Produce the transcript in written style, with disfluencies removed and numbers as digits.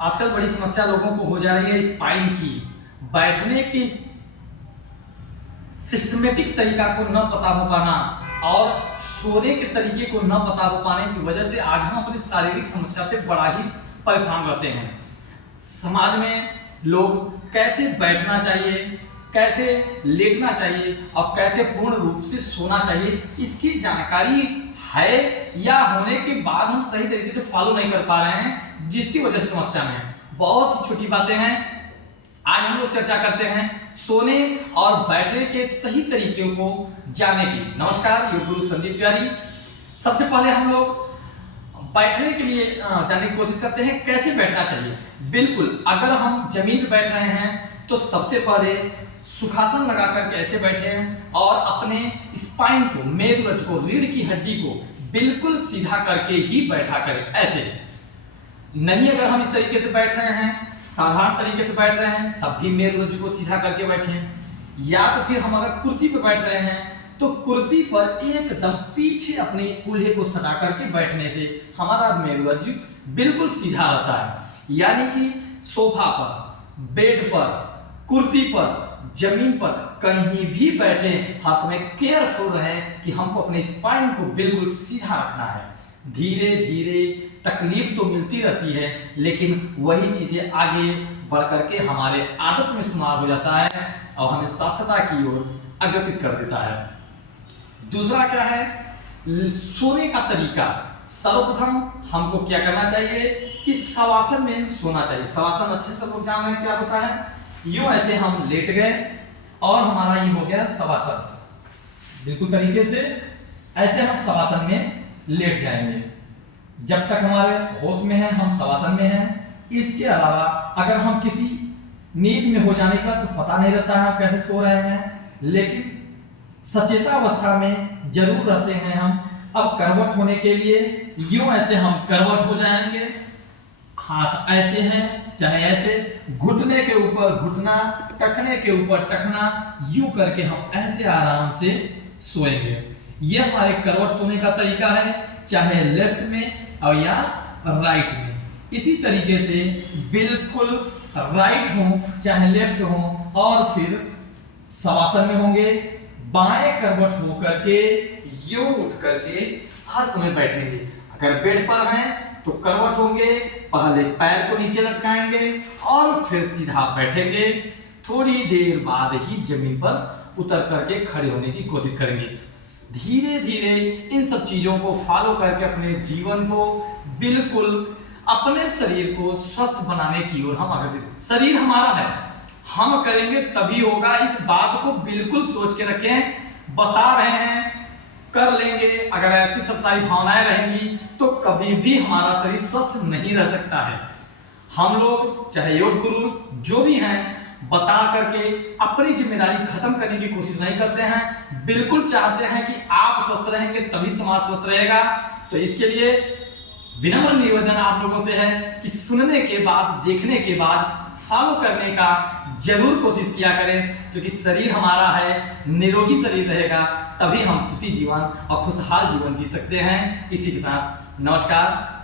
आजकल बड़ी समस्या लोगों को हो जा रही है स्पाइन की। बैठने की सिस्टमेटिक तरीका को न पता हो पाना और सोने के तरीके को न पता हो पाने की वजह से आज हम अपनी शारीरिक समस्या से बड़ा ही परेशान रहते हैं। समाज में लोग कैसे बैठना चाहिए, कैसे लेटना चाहिए और कैसे पूर्ण रूप से सोना चाहिए, इसकी जानकारी है या होने के बाद हम सही तरीके से फॉलो नहीं कर पा रहे हैं, जिसकी वजह से समस्या में है। बहुत ही छोटी बातें हैं। आज हम लोग चर्चा करते हैं सोने और बैठने के सही तरीकों को जानने की। नमस्कार, योग गुरु संदीप तिवारी। सबसे पहले हम लोग बैठने के लिए जानने की कोशिश करते हैं कैसे बैठना चाहिए। बिल्कुल, अगर हम जमीन पर बैठ रहे हैं तो सबसे पहले सुखासन लगाकर के ऐसे बैठे और अपने स्पाइन को, मेरुरज्जु को, रीढ़ की हड्डी को बिल्कुल सीधा करके ही बैठा करें। ऐसे नहीं, अगर हम इस तरीके से बैठ रहे हैं, साधारण तरीके से बैठ रहे हैं, तब भी मेरुरज्जु को सीधा करके बैठें। या तो फिर हम अगर कुर्सी पर बैठ रहे हैं तो कुर्सी पर एकदम पीछे अपने कूल्हे को सटा करके बैठने से हमारा मेरुरज्जु बिल्कुल सीधा रहता है। यानी कि सोफा पर, बेड पर, कुर्सी पर, जमीन पर कहीं भी बैठे, हर समय केयरफुल रहें कि हमको अपने स्पाइन को बिल्कुल सीधा रखना है। धीरे धीरे तकलीफ तो मिलती रहती है, लेकिन वही चीजें आगे बढ़ करके हमारे आदत में शुमार हो जाता है और हमें स्वास्थ्यता की ओर अग्रसित कर देता है। दूसरा क्या है, सोने का तरीका। सर्वप्रथम हमको क्या करना चाहिए कि शवासन में सोना चाहिए। शवासन अच्छे से लोग जान रहे हैं क्या होता है। यूं ऐसे हम लेट गए और हमारा ये हो गया शवासन। बिल्कुल तरीके से ऐसे हम शवासन में लेट जाएंगे। जब तक हमारे होश में है हम शवासन में हैं। इसके अलावा अगर हम किसी नींद में हो जाने के बाद तो पता नहीं रहता है हम कैसे सो रहे हैं, लेकिन सचेता अवस्था में जरूर रहते हैं हम। अब करवट होने के लिए यूं ऐसे हम करवट हो जाएंगे। हाथ ऐसे हैं चाहे ऐसे, घुटने के ऊपर घुटना, टखने के ऊपर टखना, यूं करके हम ऐसे आराम से सोएंगे। यह हमारे करवट सोने का तरीका है, चाहे लेफ्ट में और या राइट में। इसी तरीके से बिल्कुल राइट हो चाहे लेफ्ट हो और फिर शवासन में होंगे, बाएं करवट हो करके यूं उठ करके हर समय बैठेंगे। अगर बेड पर हैं तो करवट होंगे, पहले पैर को नीचे लटकाएंगे और फिर सीधा बैठेंगे। थोड़ी देर बाद ही जमीन पर उतर करके खड़े होने की कोशिश करेंगे। धीरे धीरे इन सब चीजों को फॉलो करके अपने जीवन को बिल्कुल अपने शरीर को स्वस्थ बनाने की ओर हम अग्रसित। शरीर हमारा है, हम करेंगे तभी होगा। इस बात को बिल्कुल सोच के रखें। बता रहे हैं, कर लेंगे। अगर ऐसी सब सारी भावनाएं रहेंगी तो कभी भी हमारा शरीर स्वस्थ नहीं रह सकता है। हम लोग चाहे योग गुरु जो भी हैं, बता करके अपनी जिम्मेदारी खत्म करने की कोशिश नहीं करते हैं। बिल्कुल चाहते हैं कि आप स्वस्थ रहेंगे तभी समाज स्वस्थ रहेगा। तो इसके लिए विनम्र निवेदन आप लोगों से है कि सुनने के बाद, देखने के बाद फॉलो करने का जरूर कोशिश किया करें, क्योंकि शरीर हमारा है, निरोगी शरीर रहेगा तभी हम खुशी जीवन और खुशहाल जीवन जी सकते हैं। इसी के साथ नमस्कार।